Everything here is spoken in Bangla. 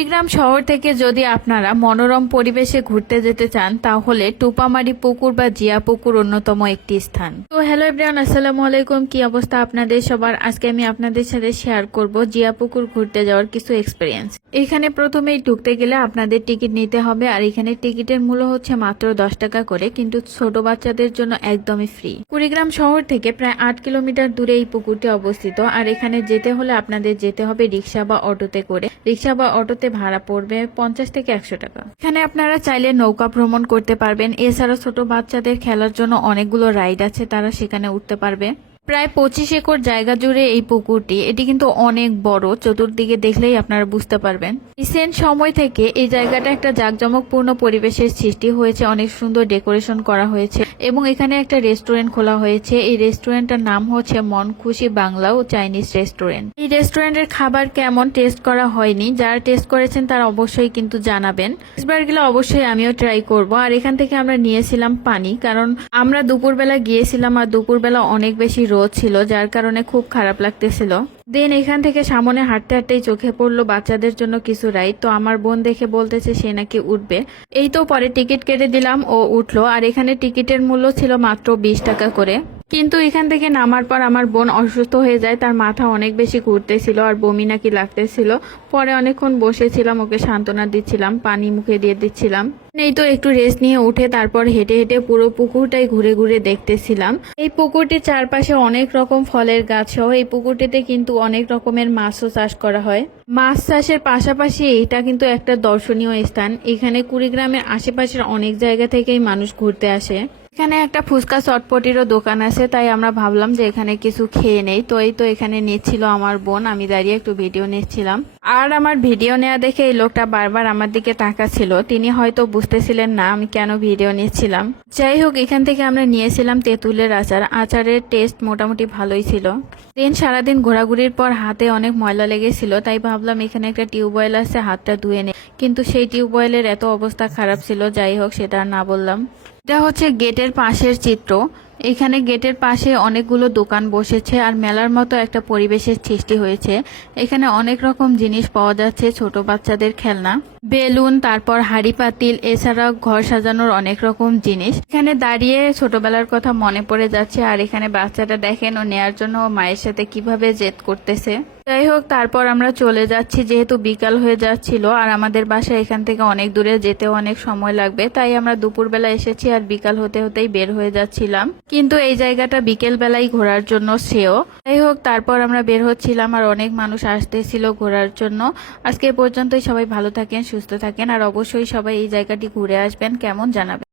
কুড়িগ্রাম শহর থেকে যদি আপনারা মনোরম পরিবেশে ঘুরতে যেতে চান, তাহলে টুপামারি পুকুর বা জিয়া পুকুর অন্যতম একটি স্থান। তো হ্যালো এভরিওয়ান, আসসালামু আলাইকুম। কি অবস্থা আপনাদের সবার? আজকে আমি আপনাদের সাথে শেয়ার করব জিয়া পুকুর ঘুরতে যাওয়ার কিছু এক্সপিরিয়েন্স এখানে প্রথমেই ঢুকতে গেলে আপনাদের টিকিট নিতে হবে, আর এখানে টিকিটের মূল্য হচ্ছে মাত্র দশ টাকা করে, কিন্তু ছোট বাচ্চাদের জন্য একদমই ফ্রি কুড়িগ্রাম শহর থেকে প্রায় আট কিলোমিটার দূরে এই পুকুরটি অবস্থিত, আর এখানে যেতে হলে আপনাদের যেতে হবে রিক্সা বা অটোতে করে। রিক্সা বা অটোতে ভাড়া পড়বে পঞ্চাশ থেকে একশো টাকা। এখানে আপনারা চাইলে নৌকা ভ্রমণ করতে পারবেন। এছাড়া ছোট বাচ্চাদের খেলার জন্য অনেকগুলো রাইড আছে, তারা সেখানে উঠতে পারবে। প্রায় পঁচিশ একর জায়গা জুড়ে এই পুকুরটি, এটি কিন্তু অনেক বড়, চতুর্দিকে দেখলেই আপনারা বুঝতে পারবেন। রিসেন্ট সময় থেকে এই জায়গাটা একটা জাঁকজমকপূর্ণ পরিবেশের সৃষ্টি হয়েছে, অনেক সুন্দর ডেকোরেশন করা হয়েছে। এবং এখানে একটা রেস্টুরেন্ট খোলা হয়েছে। এই রেস্টুরেন্টটার নাম হচ্ছে মন খুশি বাংলা ও চাইনিজ রেস্টুরেন্ট এই রেস্টুরেন্টের খাবার কেমন টেস্ট করা হয়নি? যারা টেস্ট করেছেন তারা অবশ্যই কিন্তু জানাবেন। বার গেলে অবশ্যই আমিও ট্রাই করব। আর এখান থেকে আমরা নিয়েছিলাম পানি, কারণ আমরা দুপুরবেলা গিয়েছিলাম আর দুপুরবেলা অনেক বেশি রোদ ছিল, যার কারণে খুব খারাপ লাগতেছিল। দেন এখান থেকে সামনে হাঁটতে হাঁটতেই চোখে পড়ল বাচ্চাদের জন্য কিছু রাইড। তো আমার বোন দেখে বলতেছে সে নাকি উঠবে। এই তো পরে টিকিট কেটে দিলাম, ও উঠল। আর এখানে টিকিটের মূল্য ছিল মাত্র বিশ টাকা করে। কিন্তু এখান থেকে নামার পর আমার বোন অসুস্থ হয়ে যায়, তার মাথা অনেক বেশি ঘুরতেছিল আর বমি নাকি লাগতেছিল। পরে অনেকক্ষণ বসেছিলাম, ওকে সান্ত্বনা দিচ্ছিলাম, পানি মুখে দিয়ে দিচ্ছিলাম। এই তো একটু রেস্ট নিয়ে উঠে তারপর হেঁটে হেঁটে পুরো পুকুরটাই ঘুরে ঘুরে দেখতেছিলাম। এই পুকুরটির চারপাশে অনেক রকম ফলের গাছ সহ, এই পুকুরটিতে কিন্তু অনেক রকমের মাছও চাষ করা হয়। মাছ চাষের পাশাপাশি এটা কিন্তু একটা দর্শনীয় স্থান। এখানে কুড়িগ্রামের আশেপাশের অনেক জায়গা থেকেই মানুষ ঘুরতে আসে। এখানে একটা ফুচকা চটপটিরও দোকান আছে, তাই আমরা ভাবলাম যে এখানে কিছু খেয়ে নেই। তো এই তো এখানে নিচ্ছিল আমার বোন, আমি দাঁড়িয়ে একটু ভিডিও নিচ্ছিলাম। আর আমার ভিডিও নেওয়া দেখে এই লোকটা বারবার আমার দিকে তাকাচ্ছিল। তিনি হয়তো বুঝতেছিলেন না আমি কেন ভিডিও নিচ্ছিলাম। যাই হোক, এখান থেকে আমরা নিয়েছিলাম তেঁতুলের আচার। আচারের টেস্ট মোটামুটি ভালোই ছিল। দিন সারাদিন ঘোরাঘুরির পর হাতে অনেক ময়লা লেগেছিল, তাই ভাবলাম এখানে একটা টিউবওয়েল আছে, হাতটা ধুয়ে নে। কিন্তু সেই টিউবওয়েলের এত অবস্থা খারাপ ছিল, যাই হোক, সেটা না বললাম। এটা হচ্ছে গেটের পাশের চিত্র। এখানে গেটের পাশে অনেকগুলো দোকান বসেছে আর মেলার মতো একটা পরিবেশের সৃষ্টি হয়েছে। এখানে অনেক রকম জিনিস পাওয়া যাচ্ছে ছোট বাচ্চাদের খেলনা, বেলুন, তারপর হাড়ি পাতিল, এছাড়াও ঘর সাজানোর অনেক রকম জিনিস। এখানে দাঁড়িয়ে ছোটবেলার কথা মনে পড়ে যাচ্ছে আর এখানে বাচ্চাটা দেখেন ও নেয়ার জন্য মায়ের সাথে কীভাবে জেদ করতেছে। যাই হোক, তারপর আমরা চলে যাচ্ছি, যেহেতু বিকাল হয়ে যাচ্ছিল, আর আমাদের বাসা এখান থেকে অনেক দূরে যেতেও অনেক সময় লাগবে, তাই আমরা দুপুরবেলা এসেছি আর বিকাল হতে হতেই বের হয়ে যাচ্ছিলাম। কিন্তু এই জায়গাটা বিকেল বেলায় ঘোরার জন্য সেও যাই হোক, তারপর আমরা বের হচ্ছিলাম আর অনেক মানুষ আসতেছিল ঘোরার জন্য। আজকে পর্যন্তই, সবাই ভালো থাকেন, সুস্থ থাকেন, আর অবশ্যই সবাই এই জায়গাটি ঘুরে আসবেন, কেমন জানাবেন।